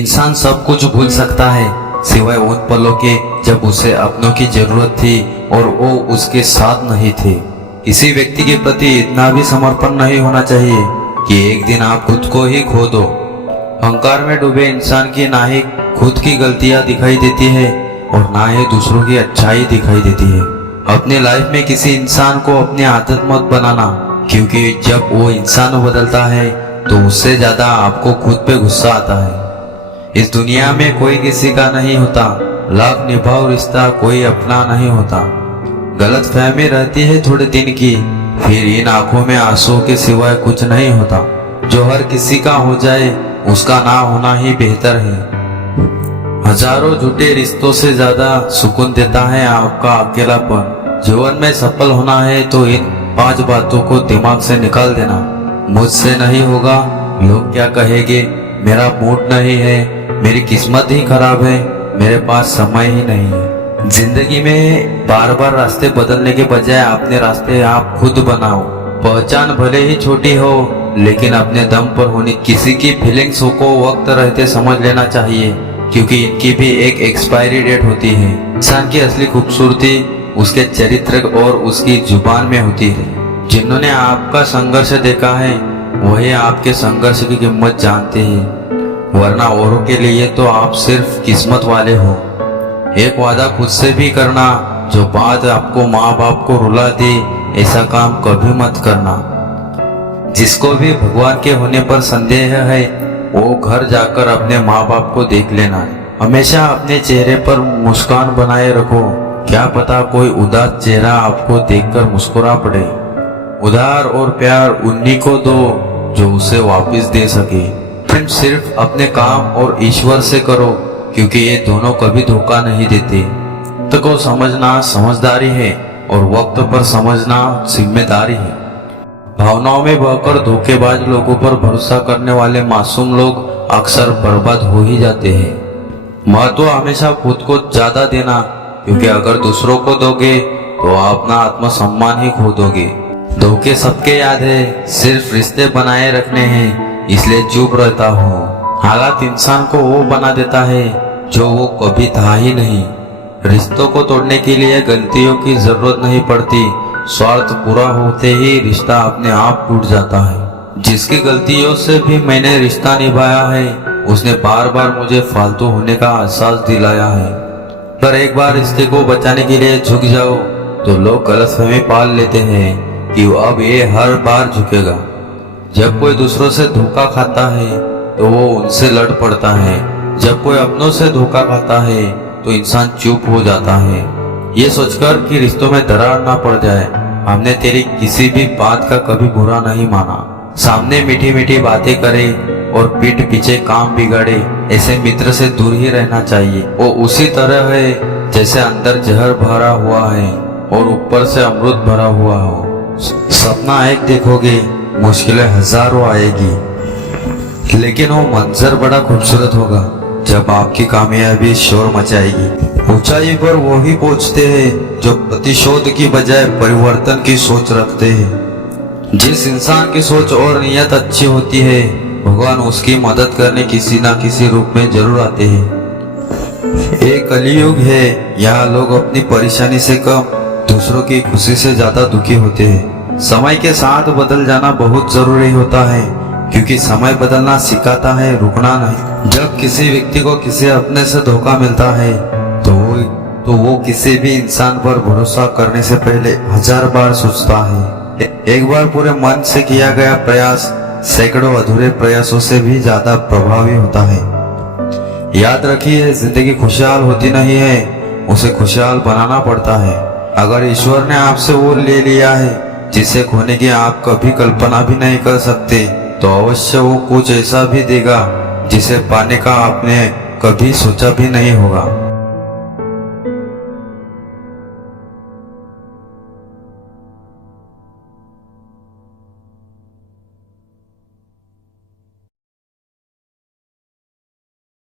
इंसान सब कुछ भूल सकता है सिवाय उन पलों के जब उसे अपनों की जरूरत थी और वो उसके साथ नहीं थे। किसी व्यक्ति के प्रति इतना भी समर्पण नहीं होना चाहिए कि एक दिन आप खुद को ही खो दो। अहंकार में डूबे इंसान की ना ही खुद की गलतियां दिखाई देती है और ना ही दूसरों की अच्छाई दिखाई देती है। अपने लाइफ में किसी इंसान को अपनी आदत मत बनाना, क्योंकि जब वो इंसान बदलता है तो उससे ज्यादा आपको खुद पे गुस्सा आता है। इस दुनिया में कोई किसी का नहीं होता, लाख निभाओ रिश्ता कोई अपना नहीं होता। गलत फहमी रहती है थोड़े दिन की, फिर इन आंखों में आंसू के सिवाय कुछ नहीं होता। जो हर किसी का हो जाए उसका ना होना ही बेहतर है। हजारों झूठे रिश्तों से ज्यादा सुकून देता है आपका अकेलापन। जीवन में सफल होना है तो इन 5 बातों को दिमाग से निकाल देना। मुझसे नहीं होगा, लोग क्या कहेंगे, मेरा मूड नहीं है, मेरी किस्मत ही खराब है, मेरे पास समय ही नहीं है। जिंदगी में बार बार रास्ते बदलने के बजाय अपने रास्ते आप खुद बनाओ। पहचान भले ही छोटी हो लेकिन अपने दम पर होनी। किसी की फीलिंग्स को वक्त रहते समझ लेना चाहिए, क्योंकि इनकी भी एक एक्सपायरी डेट होती है। इंसान की असली खूबसूरती उसके चरित्र और उसकी जुबान में होती है। जिन्होंने आपका संघर्ष देखा है वही आपके संघर्ष की कीमत जानते हैं, वरना औरों के लिए तो आप सिर्फ किस्मत वाले हो। एक वादा खुद से भी करना, जो बात आपको माँ बाप को रुला दे ऐसा काम कभी मत करना। जिसको भी भगवान के होने पर संदेह है वो घर जाकर अपने माँ बाप को देख लेना। हमेशा अपने चेहरे पर मुस्कान बनाए रखो, क्या पता कोई उदास चेहरा आपको देखकर मुस्कुरा पड़े। उधार और प्यार उन्हीं को दो जो उसे वापस दे सके। प्रेम सिर्फ अपने काम और ईश्वर से करो, क्योंकि ये दोनों कभी धोखा नहीं देते। तो को समझना समझदारी है और वक्त पर समझना जिम्मेदारी है। भावनाओं में बहकर धोखेबाज लोगों पर भरोसा करने वाले मासूम लोग अक्सर बर्बाद हो ही जाते हैं। महत्व हमेशा खुद को ज्यादा देना, क्योंकि अगर दूसरों को दोगे तो अपना आत्मसम्मान ही खो दोगे। धोखे सबके याद है, सिर्फ रिश्ते बनाए रखने हैं, इसलिए चुप रहता हूँ। हालात इंसान को वो बना देता है जो वो कभी था ही नहीं। रिश्तों को तोड़ने के लिए गलतियों की जरूरत नहीं पड़ती, स्वार्थ पूरा होते ही रिश्ता अपने आप टूट जाता है। जिसकी गलतियों से भी मैंने रिश्ता निभाया है उसने बार बार मुझे फालतू होने का एहसास दिलाया है। पर एक बार रिश्ते को बचाने के लिए झुक जाओ तो लोग गलतफहमी पाल लेते हैं कि अब ये हर बार झुकेगा। जब कोई दूसरों से धोखा खाता है तो वो उनसे लड़ पड़ता है, जब कोई अपनों से धोखा खाता है तो इंसान चुप हो जाता है, ये सोचकर कि रिश्तों में दरार ना पड़ जाए। हमने तेरी किसी भी बात का कभी बुरा नहीं माना। सामने मीठी मीठी बातें करे और पीठ पीछे काम बिगाड़े, ऐसे मित्र से दूर ही रहना चाहिए। वो उसी तरह है जैसे अंदर जहर भरा हुआ है और ऊपर से अमृत भरा हुआ हो। सपना एक देखोगे, मुश्किलें हजारों आएगी, लेकिन वो मंजर बड़ा खूबसूरत होगा जब आपकी कामयाबी शोर मचाएगी। ऊंचाई पर वो ही पहुंचते हैं जो प्रतिशोध की बजाय परिवर्तन की सोच रखते हैं। जिस इंसान की सोच और नीयत अच्छी होती है भगवान उसकी मदद करने किसी ना किसी रूप में जरूर आते हैं। एक कलियुग है, यहाँ लोग अपनी परेशानी से कम दूसरों की खुशी से ज्यादा दुखी होते हैं। समय के साथ बदल जाना बहुत जरूरी होता है, क्योंकि समय बदलना सिखाता है, रुकना नहीं। जब किसी व्यक्ति को किसी अपने से धोखा मिलता है तो वो किसी भी इंसान पर भरोसा करने से पहले 1000 बार सोचता है। एक बार पूरे मन से किया गया प्रयास सैकड़ों अधूरे प्रयासों से भी ज्यादा प्रभावी होता है। याद रखिए, जिंदगी खुशहाल होती नहीं है, उसे खुशहाल बनाना पड़ता है। अगर ईश्वर ने आपसे वो ले लिया है जिसे खोने की आप कभी कल्पना भी नहीं कर सकते, तो अवश्य वो कुछ ऐसा भी देगा जिसे पाने का आपने कभी सोचा भी नहीं होगा।